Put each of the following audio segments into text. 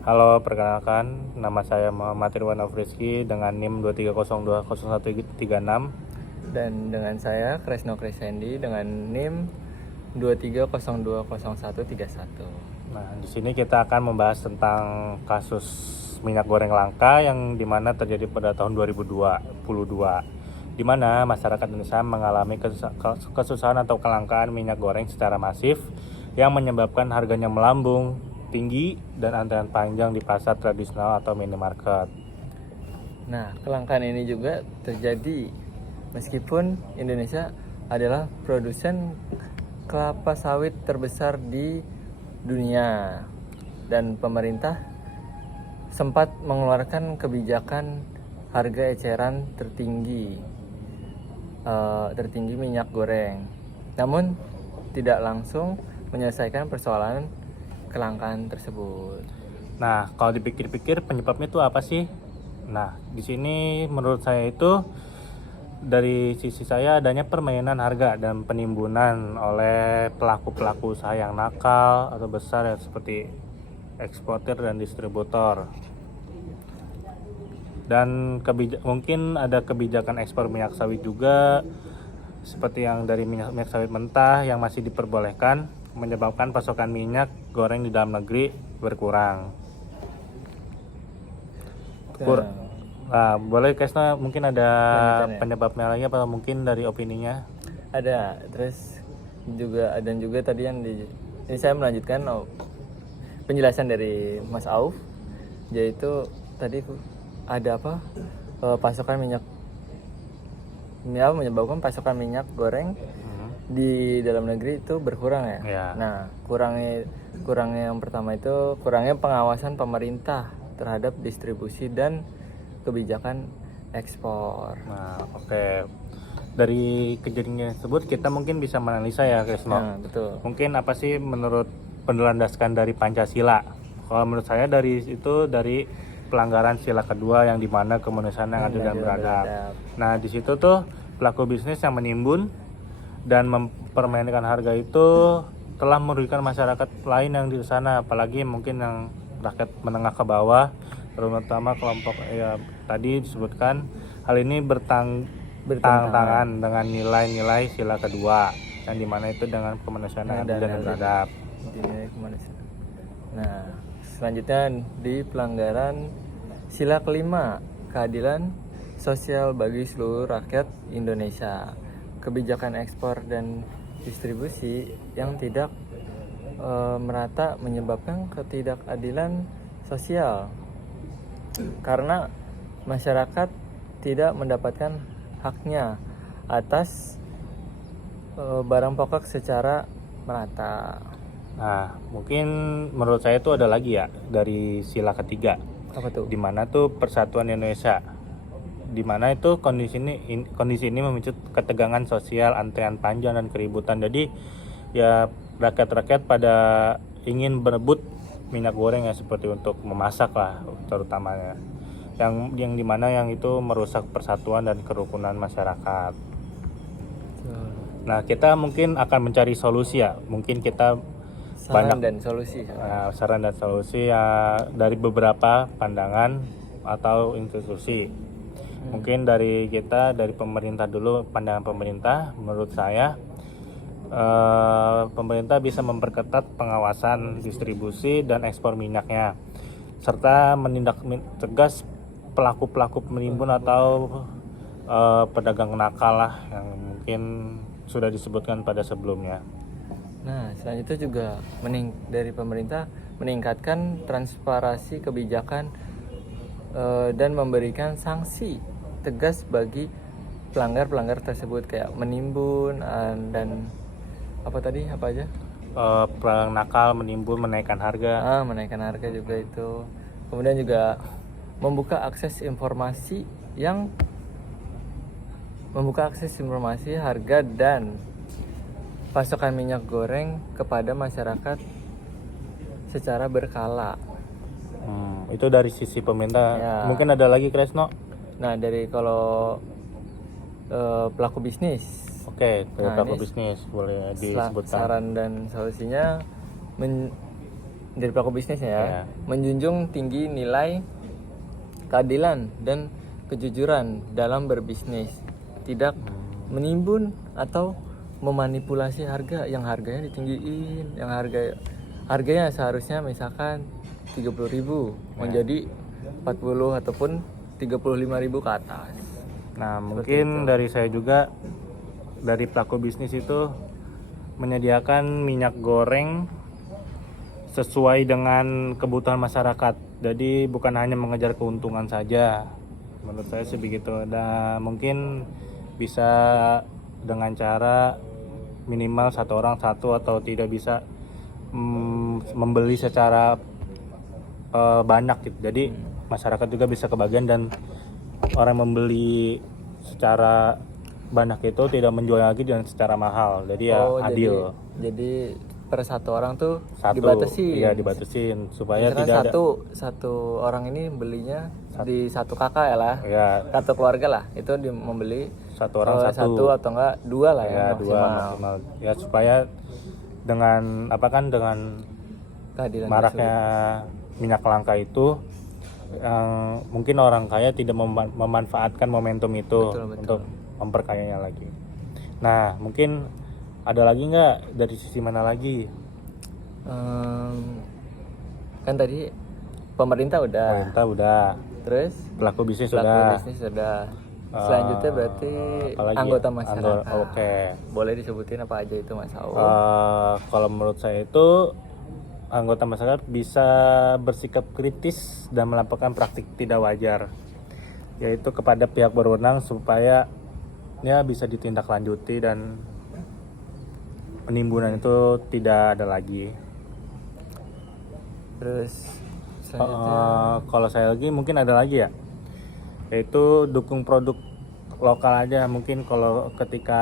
Halo, perkenalkan nama saya Muhammad Irwan Afrizki dengan NIM 23020136. Dan dengan saya Kresno Kresendi dengan NIM 23020131. Nah, di sini kita akan membahas tentang kasus minyak goreng langka yang dimana terjadi pada tahun 2022, di mana masyarakat Indonesia mengalami kesusahan atau kelangkaan minyak goreng secara masif yang menyebabkan harganya melambung tinggi dan antrean panjang di pasar tradisional atau minimarket. Nah, kelangkaan ini juga terjadi meskipun Indonesia adalah produsen kelapa sawit terbesar di dunia dan pemerintah sempat mengeluarkan kebijakan harga eceran tertinggi minyak goreng, namun tidak langsung menyelesaikan persoalan kelangkaan tersebut. Nah, kalau dipikir-pikir penyebabnya itu apa sih? Nah, di sini menurut saya itu dari sisi saya adanya permainan harga dan penimbunan oleh pelaku-pelaku usaha yang nakal atau besar ya, seperti eksportir dan distributor. Dan mungkin ada kebijakan ekspor minyak sawit juga, seperti yang dari minyak sawit mentah yang masih diperbolehkan, menyebabkan pasokan minyak goreng di dalam negeri berkurang. Nah, boleh Kesna mungkin ada penyebabnya lagi apa mungkin dari opininya? Ada, terus juga tadi yang ini saya melanjutkan penjelasan dari Mas Auf, yaitu tadi ada pasokan minyak menyebabkan pasokan minyak goreng di dalam negeri itu berkurang ya. Nah, kurangnya yang pertama itu kurangnya pengawasan pemerintah terhadap distribusi dan kebijakan ekspor. Nah, oke. Dari kejadian tersebut kita mungkin bisa menganalisa ya, Krisno. Nah, betul. Mungkin apa sih menurut penlandaskan dari Pancasila? Kalau menurut saya dari pelanggaran sila kedua yang dimana kemanusiaan yang adil dan beradab. Nah, di situ tuh pelaku bisnis yang menimbun dan mempermainkan harga itu telah merugikan masyarakat lain yang di sana, apalagi mungkin yang rakyat menengah ke bawah, terutama kelompok tadi disebutkan. Hal ini bertentangan dengan nilai-nilai sila kedua yang dimana itu dengan kemanusiaan yang adil dan beradab. Nah, selanjutnya di pelanggaran sila kelima, keadilan sosial bagi seluruh rakyat Indonesia. Kebijakan ekspor dan distribusi yang tidak merata menyebabkan ketidakadilan sosial karena masyarakat tidak mendapatkan haknya atas barang pokok secara merata. Nah, mungkin menurut saya itu ada lagi ya dari sila ketiga. Apa tuh? Dimana tuh persatuan Indonesia. Dimana itu kondisi ini memicu ketegangan sosial, antrean panjang dan keributan. Jadi ya rakyat-rakyat pada ingin berebut minyak goreng ya, seperti untuk memasak lah terutamanya. Yang dimana yang itu merusak persatuan dan kerukunan masyarakat. Nah, kita mungkin akan mencari solusi ya. Mungkin kita saran dan solusi ya dari beberapa pandangan atau institusi. Mungkin dari pemerintah dulu, pandangan pemerintah menurut saya pemerintah bisa memperketat pengawasan distribusi dan ekspor minyaknya, serta menindak tegas pelaku-pelaku penimbun atau pedagang nakal lah yang mungkin sudah disebutkan pada sebelumnya. Nah, selain itu juga dari pemerintah meningkatkan transparansi kebijakan dan memberikan sanksi tegas bagi pelanggar tersebut, kayak menimbun dan apa aja? Pedagang nakal, menimbun, menaikkan harga. Menaikkan harga juga itu. Kemudian juga membuka akses informasi harga dan pasokan minyak goreng kepada masyarakat secara berkala. Itu dari sisi pemerintah ya. Mungkin ada lagi, Kresno? Nah, dari kalau pelaku bisnis. Oke, pelaku bisnis boleh disebutkan. Saran dan solusinya dari pelaku bisnisnya ya, menjunjung tinggi nilai keadilan dan kejujuran dalam berbisnis, tidak menimbun atau memanipulasi harga yang harganya ditinggiin, yang harganya seharusnya misalkan 30.000 menjadi 40 ataupun 35.000 ke atas. Nah, mungkin dari saya juga, dari pelaku bisnis itu menyediakan minyak goreng sesuai dengan kebutuhan masyarakat. Jadi bukan hanya mengejar keuntungan saja. Menurut saya sih begitu. Dan mungkin bisa dengan cara minimal satu orang satu, atau tidak bisa membeli secara banyak gitu. Jadi masyarakat juga bisa kebagian, dan orang membeli secara banyak itu tidak menjual lagi dengan secara mahal. Jadi ya adil. Jadi per satu orang tuh Satu, dibatasin. iya dibatasin supaya Misalkan tidak satu orang ini belinya di satu kakak ya lah, ya, satu keluarga lah, itu membeli satu orang satu atau enggak dua lah ya, dua maksimal. Ya supaya dengan dengan keadilan maraknya minyak langka itu, yang mungkin orang kaya tidak memanfaatkan momentum itu Betul. untuk memperkayanya lagi. Nah, mungkin ada lagi nggak, dari sisi mana lagi? Kan tadi pemerintah udah, terus Pelaku bisnis pelaku bisnis sudah. Selanjutnya berarti anggota masyarakat. Oke. Boleh disebutin apa aja itu Mas Aul? Kalau menurut saya itu, anggota masyarakat bisa bersikap kritis dan melaporkan praktik tidak wajar, yaitu kepada pihak berwenang supaya ya bisa ditindaklanjuti dan penimbunan itu tidak ada lagi. Terus selanjutnya Kalau saya lagi mungkin ada lagi ya, yaitu dukung produk lokal aja. Mungkin kalau ketika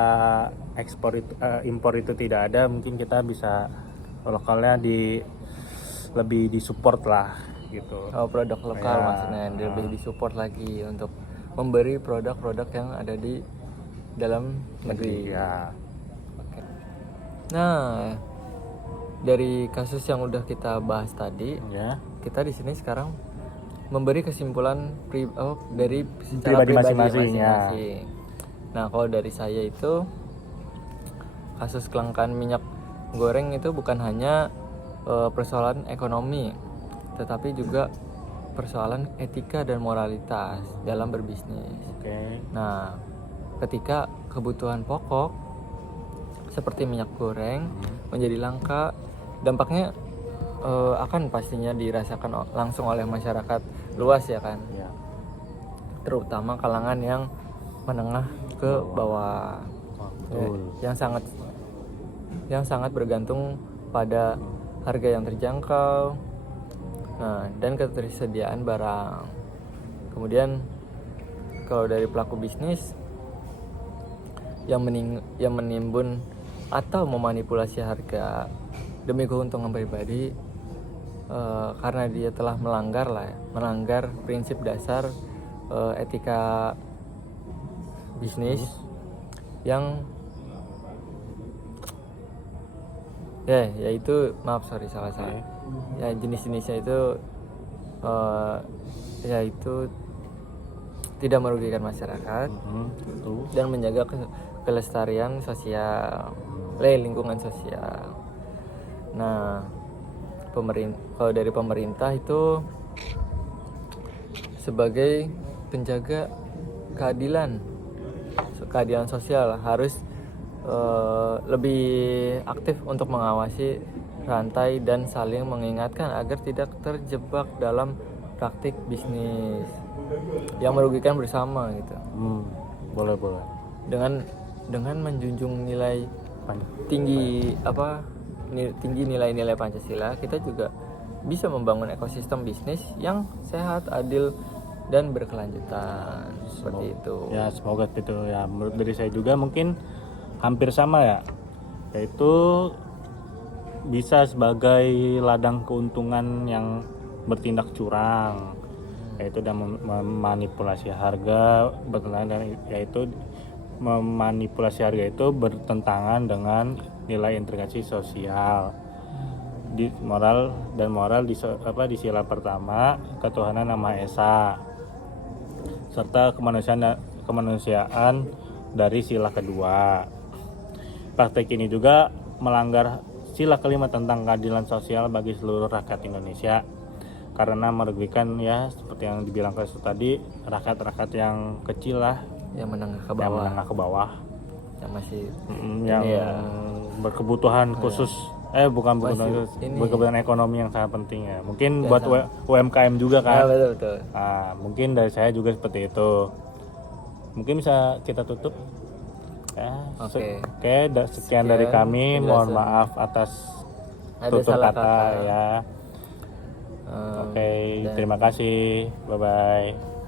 impor itu tidak ada, mungkin kita bisa lokalnya lebih disupport lah gitu. produk lokal maksudnya lebih disupport lagi untuk memberi produk-produk yang ada di dalam negeri. Ya. Oke. Nah, dari kasus yang udah kita bahas tadi, Ya. kita di sini sekarang memberi kesimpulan dari secara Pribadi masing-masing, ya. Nah, kalau dari saya itu, kasus kelangkaan minyak goreng itu bukan hanya persoalan ekonomi, tetapi juga persoalan etika dan moralitas dalam berbisnis. Oke. Nah, ketika kebutuhan pokok seperti minyak goreng menjadi langka, dampaknya akan pastinya dirasakan langsung oleh masyarakat luas ya kan, Ya. terutama kalangan yang menengah ke bawah, yang sangat bergantung pada harga yang terjangkau, dan ketersediaan barang. Kemudian kalau dari pelaku bisnis yang menimbun atau memanipulasi harga demi keuntungan pribadi, karena dia telah melanggar prinsip dasar etika bisnis yang yaitu ya jenis-jenisnya itu yaitu tidak merugikan masyarakat dan menjaga kelestarian sosial, lingkungan sosial. Nah, kalau dari pemerintah itu sebagai penjaga keadilan sosial harus lebih aktif untuk mengawasi rantai dan saling mengingatkan agar tidak terjebak dalam praktik bisnis yang merugikan bersama gitu. Boleh. Dengan menjunjung nilai tinggi nilai-nilai Pancasila, kita juga bisa membangun ekosistem bisnis yang sehat, adil, dan berkelanjutan. Seperti itu. Ya, semoga gitu ya. Menurut dari saya juga mungkin hampir sama ya, yaitu bisa sebagai ladang keuntungan yang bertindak curang, yaitu dan memanipulasi harga, yaitu memanipulasi harga itu bertentangan dengan nilai integrasi sosial. moral di sila pertama, ketuhanan yang Maha Esa, serta kemanusiaan dari sila kedua. Praktek ini juga melanggar sila kelima tentang keadilan sosial bagi seluruh rakyat Indonesia, karena merugikan ya seperti yang dibilang tadi, rakyat yang kecil lah, yang menengah ke bawah, yang masih yang berkebutuhan khusus, bukan berkebutuhan ekonomi yang sangat penting ya. Mungkin buat UMKM juga kan. Betul. Nah, mungkin dari saya juga seperti itu. Mungkin bisa kita tutup. Oke, sekian dari kami. Mohon maaf atas tutur kata ya. Terima kasih. Bye bye.